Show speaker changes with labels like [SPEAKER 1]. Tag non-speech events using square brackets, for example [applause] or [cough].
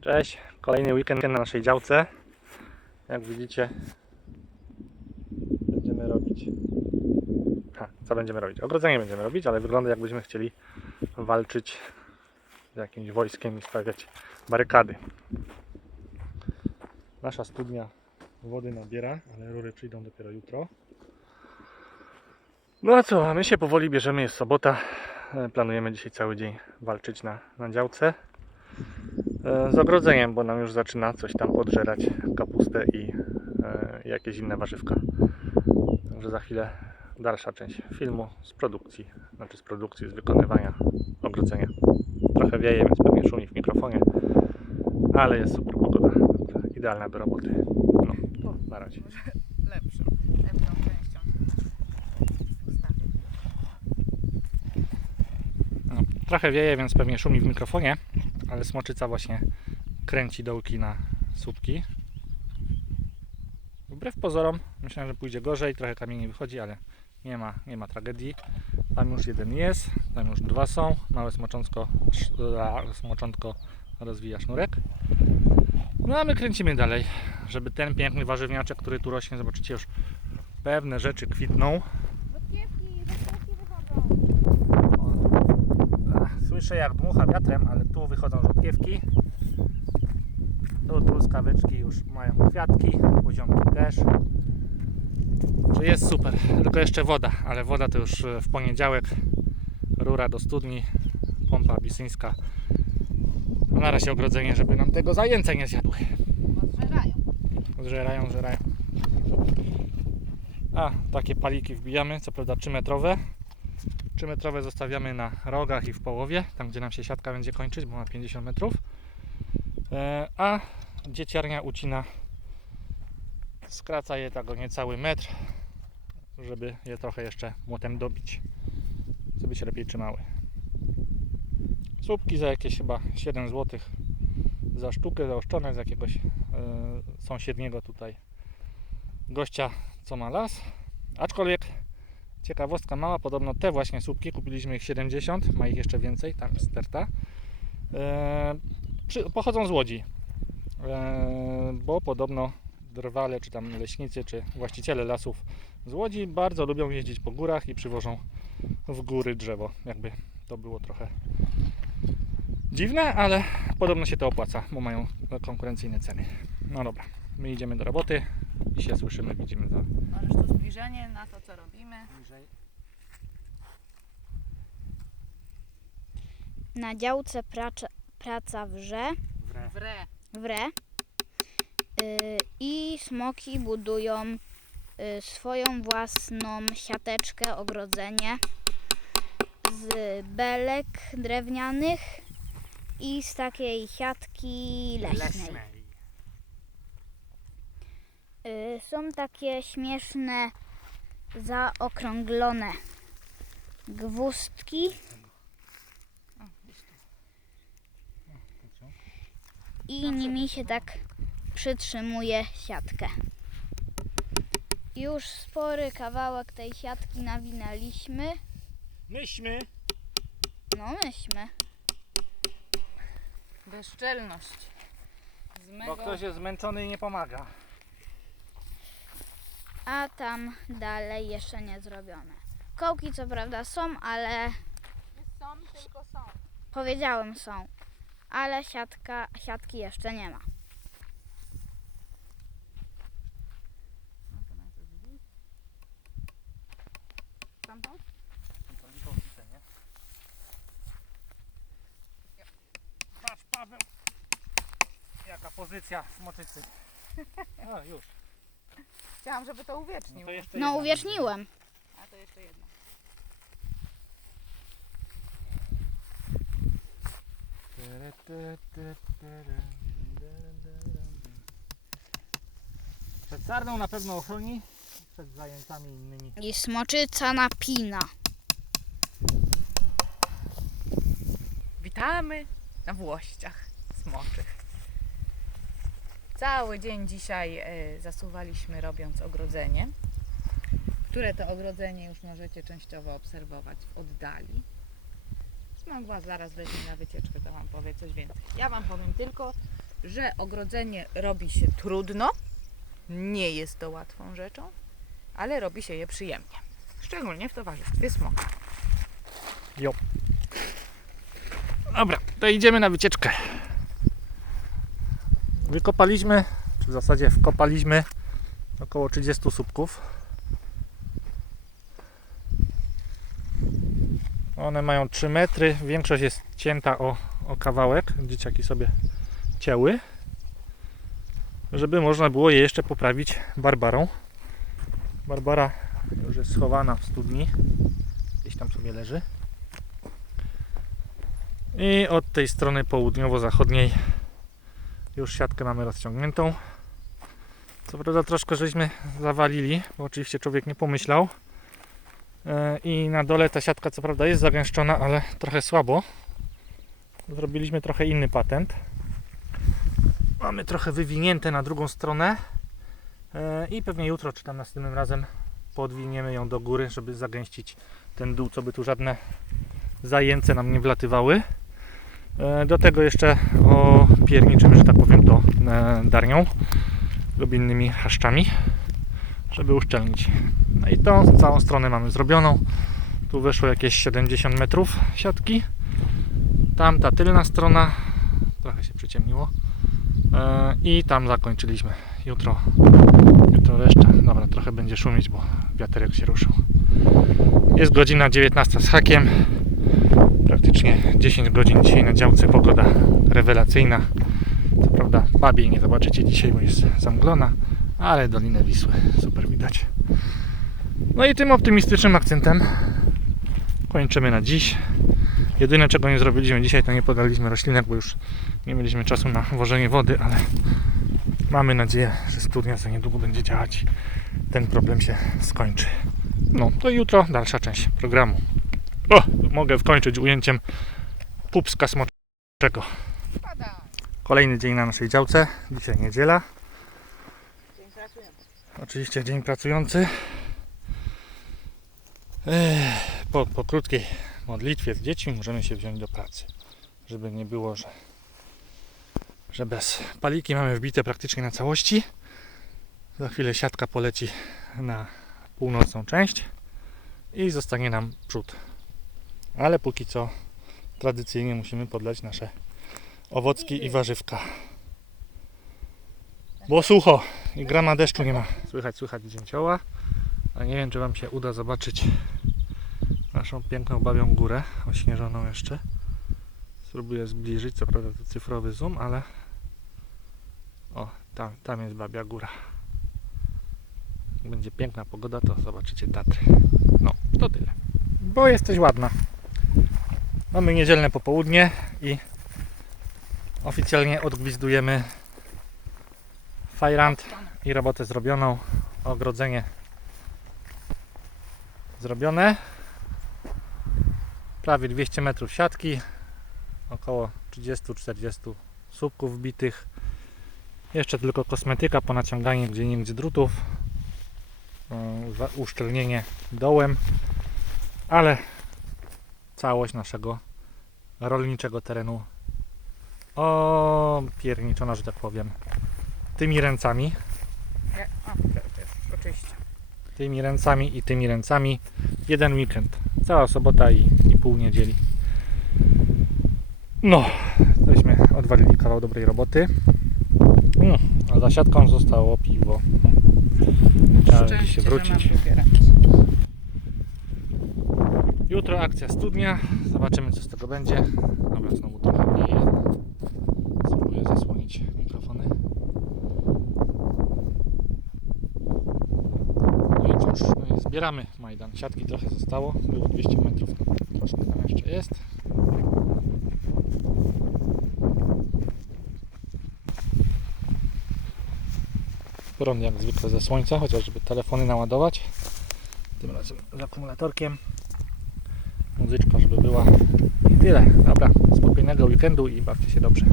[SPEAKER 1] Cześć, kolejny weekend na naszej działce. Jak widzicie, będziemy robić. Ha, co będziemy robić? Ogrodzenie będziemy robić, ale wygląda jakbyśmy chcieli walczyć z jakimś wojskiem i stawiać barykady. Nasza studnia wody nabiera, ale rury przyjdą dopiero jutro. No a co, my się powoli bierzemy, jest sobota. E, Planujemy dzisiaj cały dzień walczyć na, na działce z ogrodzeniem, bo nam już zaczyna coś tam podżerać kapustę i e, jakieś inne warzywka. Także za chwilę dalsza część filmu z produkcji, znaczy z produkcji, z wykonywania ogrodzenia. Trochę wieje, więc pewnie szumi w mikrofonie, ale jest super pogoda, idealna do roboty. No, to na razie.
[SPEAKER 2] lepszą, lepszą częścią.
[SPEAKER 1] No, trochę wieje, więc pewnie szumi w mikrofonie, ale smoczyca właśnie kręci dołki na słupki. Wbrew pozorom, myślałem, że pójdzie gorzej, trochę kamieni wychodzi, ale nie ma, nie ma tragedii. Tam już jeden jest, tam już dwa są. Małe smoczątko, smoczątko rozwija sznurek. No a my kręcimy dalej, żeby ten piękny warzywniaczek, który tu rośnie, zobaczycie już pewne rzeczy kwitną. Jak dmucha wiatrem, ale tu wychodzą rzodkiewki. Tu truskaweczki już mają kwiatki, poziomki też. Że jest super, tylko jeszcze woda, ale woda to już e, w poniedziałek. Rura do studni, pompa bisyńska. A na razie ogrodzenie, żeby nam tego zajęce nie zjadły.
[SPEAKER 2] Zżerają.
[SPEAKER 1] Zżerają, zżerają. A, takie paliki wbijamy, co prawda 3 metrowe. 3 metrowe zostawiamy na rogach i w połowie, tam gdzie nam się siatka będzie kończyć, bo ma 50 metrów. E, a dzieciarnia ucina, skraca je tak o niecały metr, żeby je trochę jeszcze młotem dobić, żeby się lepiej trzymały. Słupki za jakieś chyba 7 zł za sztukę zaoszczone z jakiegoś e, sąsiedniego tutaj gościa, co ma las. Aczkolwiek ciekawostka mała, podobno te właśnie słupki, kupiliśmy ich 70, ma ich jeszcze więcej, tam jest sterta. E, pochodzą z Łodzi, e, bo podobno drwale, czy tam leśnicy, czy właściciele lasów z Łodzi bardzo lubią jeździć po górach i przywożą w góry drzewo. Jakby to było trochę dziwne, ale podobno się to opłaca, bo mają konkurencyjne ceny. No dobra, my idziemy do roboty i się słyszymy, widzimy za
[SPEAKER 2] Możesz tu zbliżenie na to, co robimy.
[SPEAKER 3] Na działce praca, praca wrze,
[SPEAKER 2] Wre.
[SPEAKER 3] wre y, i smoki budują y, swoją własną siateczkę, ogrodzenie z belek drewnianych i z takiej siatki leśnej. Y, są takie śmieszne, zaokrąglone gwózdki i nimi się tak przytrzymuje siatkę. Już spory kawałek tej siatki nawinęliśmy.
[SPEAKER 1] Myśmy
[SPEAKER 3] No myśmy.
[SPEAKER 2] Bezczelność. Z
[SPEAKER 1] Bo ktoś jest zmęczony i nie pomaga.
[SPEAKER 3] A tam dalej jeszcze nie zrobione. Kołki co prawda są, ale
[SPEAKER 2] Są, tylko są.
[SPEAKER 3] powiedziałem są. Ale siatka, siatki jeszcze nie ma.
[SPEAKER 2] To najpierw widzisz. Tamtą?
[SPEAKER 1] Patrz Paweł, jaka pozycja smoczycy. [laughs] A już.
[SPEAKER 2] Chciałam, żeby to
[SPEAKER 1] No,
[SPEAKER 2] uwiecznił.
[SPEAKER 1] to jeszcze
[SPEAKER 3] No
[SPEAKER 1] jedna.
[SPEAKER 3] uwieczniłem.
[SPEAKER 2] A to jeszcze jedno.
[SPEAKER 1] Przed sarną na pewno ochroni, przed zajęcami innymi.
[SPEAKER 3] I smoczyca napina.
[SPEAKER 2] Witamy na Włościach smoczych. Cały dzień dzisiaj e, zasuwaliśmy robiąc ogrodzenie, które to ogrodzenie już możecie częściowo obserwować w oddali. Smok Was zaraz weźmie na wycieczkę, to Wam powie coś więcej. Ja Wam powiem tylko, że ogrodzenie robi się trudno, nie jest to łatwą rzeczą, ale robi się je przyjemnie. Szczególnie w towarzystwie smoka.
[SPEAKER 1] Dobra, to idziemy na wycieczkę. Wykopaliśmy, czy w zasadzie wkopaliśmy około 30 słupków. One mają 3 metry, większość jest cięta o, o kawałek, dzieciaki sobie cięły, żeby można było je jeszcze poprawić barbarą. Barbara już jest schowana w studni, gdzieś tam sobie leży. I od tej strony południowo-zachodniej już siatkę mamy rozciągniętą. Co prawda troszkę żeśmy zawalili, bo oczywiście człowiek nie pomyślał. E, I na dole ta siatka co prawda jest zagęszczona, ale trochę słabo. Zrobiliśmy trochę inny patent. Mamy trochę wywinięte na drugą stronę. E, I pewnie jutro czy tam następnym razem podwiniemy ją do góry, żeby zagęścić ten dół, co by tu żadne zajęce nam nie wlatywały. E, Do tego jeszcze opierniczymy, że tak powiem, to e, darnią lub innymi chaszczami, żeby uszczelnić. No i to całą stronę mamy zrobioną. Tu wyszło jakieś 70 metrów siatki. Tam ta tylna strona, trochę się przyciemniło. E, I tam zakończyliśmy. Jutro, jutro reszta. Dobra, trochę będzie szumić, bo wiaterek się ruszył. Jest godzina 19 z hakiem praktycznie 10 godzin dzisiaj na działce, pogoda rewelacyjna. Co prawda babiej nie zobaczycie dzisiaj, bo jest zamglona, ale Dolinę Wisły super widać. No i tym optymistycznym akcentem kończymy na dziś. Jedyne czego nie zrobiliśmy dzisiaj to nie podaliśmy roślinek, bo już nie mieliśmy czasu na wożenie wody, ale mamy nadzieję, że studnia za niedługo będzie działać ten problem się skończy. No to jutro dalsza część programu. O, mogę wkończyć ujęciem pupska smoczego. Kolejny dzień na naszej działce. Dzisiaj niedziela. Oczywiście dzień pracujący. Po, po krótkiej modlitwie z dziećmi możemy się wziąć do pracy. Żeby nie było, że, że bez paliki mamy wbite praktycznie na całości. Za chwilę siatka poleci na północną część i zostanie nam przód ale póki co tradycyjnie musimy podlać nasze owocki i warzywka. Bo sucho i grama deszczu nie ma. Słychać, słychać dzięcioła, a nie wiem czy Wam się uda zobaczyć naszą piękną babią górę, ośnieżoną jeszcze. Spróbuję zbliżyć, co prawda to cyfrowy zoom, ale o, tam, tam jest babia góra. Jak będzie piękna pogoda, to zobaczycie Tatry. No, to tyle. Bo jesteś ładna. Mamy niedzielne popołudnie i oficjalnie odgwizdujemy fajrant i robotę zrobioną. Ogrodzenie zrobione. Prawie 200 metrów siatki. Około 30-40 słupków wbitych. Jeszcze tylko kosmetyka, ponaciąganie gdzie niegdzie drutów. Za- Uszczelnienie dołem. Ale całość naszego rolniczego terenu opierniczona, że tak powiem, tymi ręcami,
[SPEAKER 2] oczywiście.
[SPEAKER 1] tymi ręcami i tymi ręcami jeden weekend. Cała sobota i, i pół niedzieli. No, tośmy odwalili kawał dobrej roboty. No, a za siatką zostało piwo. Trzeba
[SPEAKER 2] Szczęście,
[SPEAKER 1] się wrócić. Jutro akcja studnia. Zobaczymy co z tego będzie. Dobra, znowu trochę mniej. Spróbuję zasłonić mikrofony. No i cóż, no i zbieramy Majdan. Siatki trochę zostało. Było 200 metrów. Troszkę tam jeszcze jest. Prąd jak zwykle ze słońca, chociaż żeby telefony naładować. Tym razem z akumulatorkiem muzyczka, żeby była. I tyle. Dobra, spokojnego weekendu i bawcie się dobrze.